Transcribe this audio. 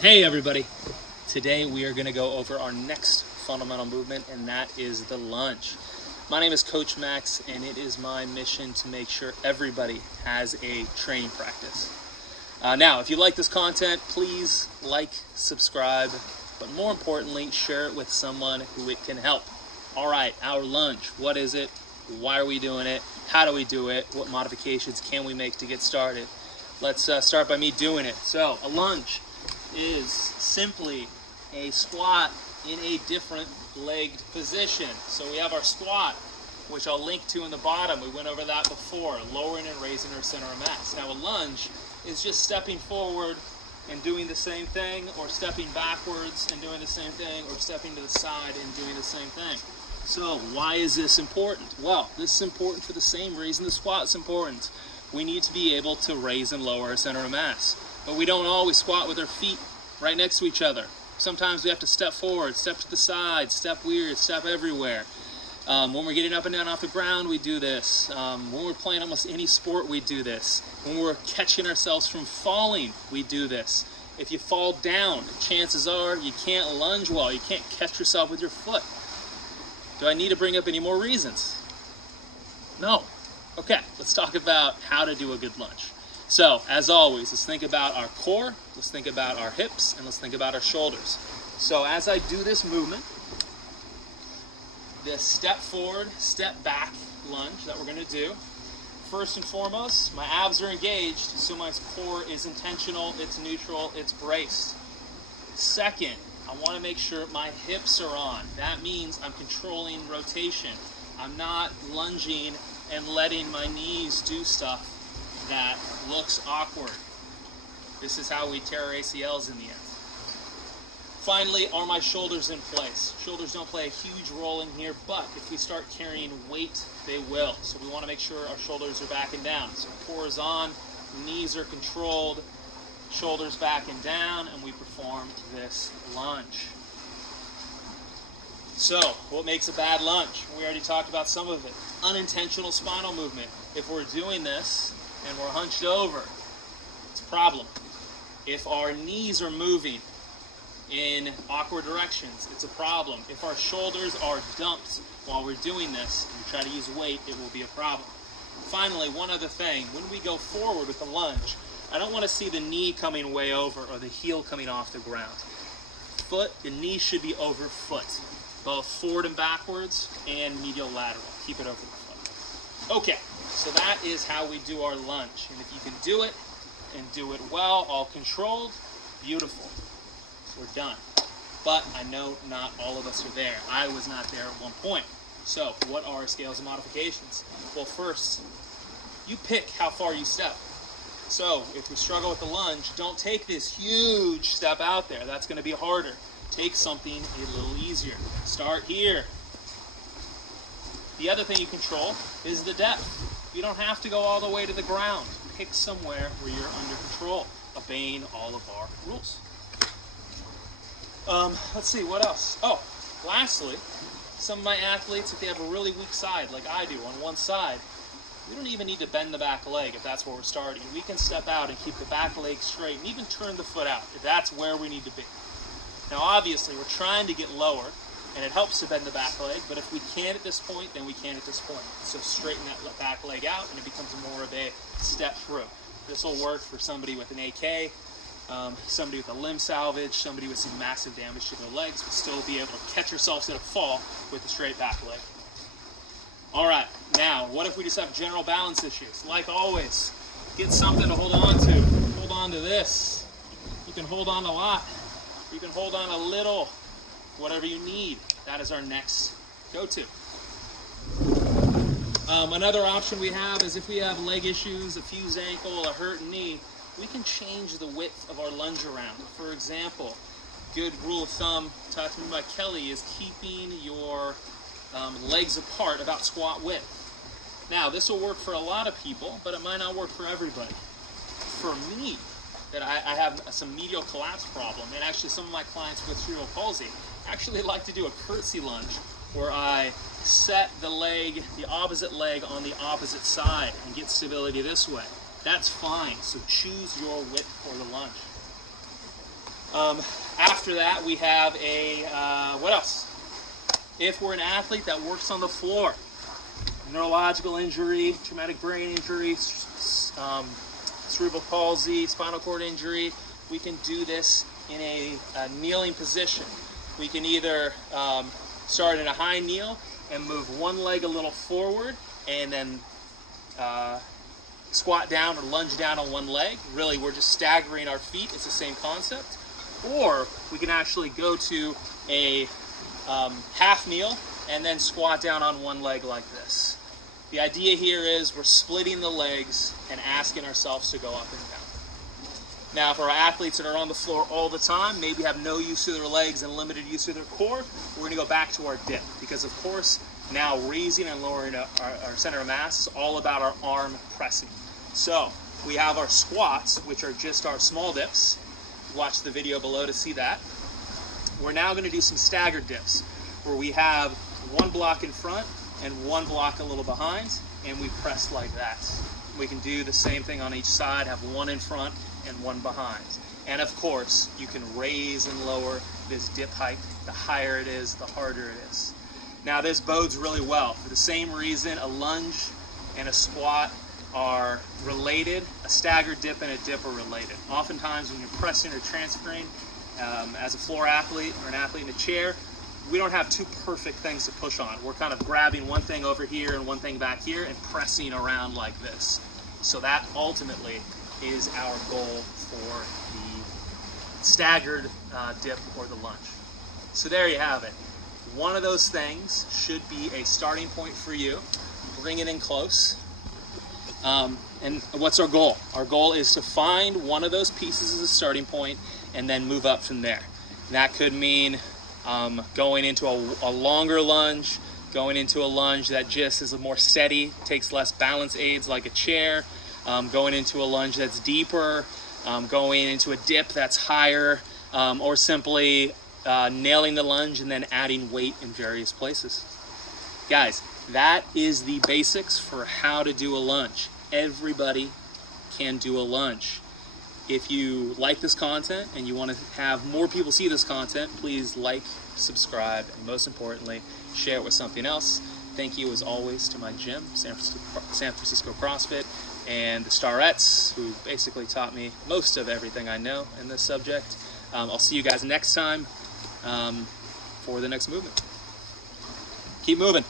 Hey everybody! Today we are going to go over our next fundamental movement, and that is the lunge. My name is Coach Max, and it is my mission to make sure everybody has a training practice. Now, if you like this content, please like, subscribe, but more importantly, share it with someone who it can help. All right, our lunge. What is it? Why are we doing it? How do we do it? What modifications can we make to get started? Let's start by me doing it. So, a lunge is simply a squat in a different legged position. So we have our squat, which I'll link to in the bottom. We went over that before, lowering and raising our center of mass. Now a lunge is just stepping forward and doing the same thing, or stepping backwards and doing the same thing, or stepping to the side and doing the same thing. So why is this important? Well, this is important for the same reason the squat is important. We need to be able to raise and lower our center of mass. But we don't always squat with our feet right next to each other. Sometimes we have to step forward, step to the side, step weird, step everywhere. When we're getting up and down off the ground, we do this. When we're playing almost any sport, we do this. When we're catching ourselves from falling, we do this. If you fall down, chances are you can't lunge well. You can't catch yourself with your foot. Do I need to bring up any more reasons? No. Okay, let's talk about how to do a good lunge. So, as always, let's think about our core, let's think about our hips, and let's think about our shoulders. So as I do this movement, this step forward, step back lunge that we're going to do, first and foremost, my abs are engaged, so my core is intentional, it's neutral, it's braced. Second, I want to make sure my hips are on. That means I'm controlling rotation. I'm not lunging and letting my knees do stuff that looks awkward. This is how we tear our ACLs in the end. Finally, are my shoulders in place? Shoulders don't play a huge role in here, but if we start carrying weight, they will. So we want to make sure our shoulders are back and down. So core is on, knees are controlled, shoulders back and down, and we perform this lunge. So, what makes a bad lunge? We already talked about some of it. Unintentional spinal movement. If we're doing this and we're hunched over, it's a problem. If our knees are moving in awkward directions, it's a problem. If our shoulders are dumped while we're doing this and we try to use weight, it will be a problem. Finally, one other thing. When we go forward with the lunge, I don't want to see the knee coming way over or the heel coming off the ground. The knee should be over foot, both forward and backwards and medial lateral. Keep it over the foot. Okay, so that is how we do our lunge. And if you can do it and do it well, all controlled, beautiful. We're done. But I know not all of us are there. I was not there at one point. So what are our scales and modifications? Well, first, you pick how far you step. So if we struggle with the lunge, don't take this huge step out there. That's going to be harder. Take something a little easier. Start here. The other thing you control is the depth. You don't have to go all the way to the ground. Pick somewhere where you're under control, obeying all of our rules. Let's see, what else? Oh, lastly, some of my athletes, if they have a really weak side, like I do, on one side, we don't even need to bend the back leg if that's where we're starting. We can step out and keep the back leg straight and even turn the foot out if that's where we need to be. Now, obviously, we're trying to get lower, and it helps to bend the back leg, but if we can at this point, then we can at this point. So straighten that back leg out, and it becomes more of a step through. This will work for somebody with an AK, somebody with a limb salvage, somebody with some massive damage to their legs, but still be able to catch yourselves in a fall with a straight back leg. All right, now, what if we just have general balance issues? Like always, get something to hold on to. Hold on to this. You can hold on a lot. You can hold on a little. Whatever you need. That is our next go-to. Another option we have is if we have leg issues, a fused ankle, a hurt knee, we can change the width of our lunge around. For example, good rule of thumb taught to me by Kelly is keeping your legs apart about squat width. Now, this will work for a lot of people, but it might not work for everybody. For me, that I have some medial collapse problem, and actually some of my clients with cerebral palsy actually like to do a curtsy lunge where I set the leg, the opposite leg on the opposite side and get stability this way. That's fine, so choose your width for the lunge. After that, we have what else? If we're an athlete that works on the floor, neurological injury, traumatic brain injury, cerebral palsy, spinal cord injury, we can do this in a kneeling position. We can either start in a high kneel and move one leg a little forward and then squat down or lunge down on one leg. Really, we're just staggering our feet. It's the same concept. Or we can actually go to a half kneel and then squat down on one leg like this. The idea here is we're splitting the legs and asking ourselves to go up and down. Now, for our athletes that are on the floor all the time, maybe have no use of their legs and limited use of their core, we're going to go back to our dip, because of course now raising and lowering our center of mass is all about our arm pressing. So we have our squats, which are just our small dips. Watch the video below to see that. We're now going to do some staggered dips, where we have one block in front and one block a little behind, and we press like that. We can do the same thing on each side, have one in front and one behind. And of course, you can raise and lower this dip height. The higher it is, the harder it is. Now this bodes really well. For the same reason, a lunge and a squat are related, a staggered dip and a dip are related. Oftentimes when you're pressing or transferring, as a floor athlete or an athlete in a chair, we don't have two perfect things to push on. We're kind of grabbing one thing over here and one thing back here and pressing around like this. So that ultimately is our goal for the staggered dip or the lunge. So there you have it. One of those things should be a starting point for you. Bring it in close. And what's our goal? Our goal is to find one of those pieces as a starting point and then move up from there. That could mean going into a longer lunge, going into a lunge that just is more steady, takes less balance aids like a chair, going into a lunge that's deeper, going into a dip that's higher, or simply nailing the lunge and then adding weight in various places. Guys, that is the basics for how to do a lunge. Everybody can do a lunge. If you like this content and you want to have more people see this content, please like, subscribe, and most importantly, share it with something else. Thank you as always to my gym, San Francisco Crossfit, and the Starretts, who basically taught me most of everything I know in this subject. I'll see you guys next time for the next movement. Keep moving.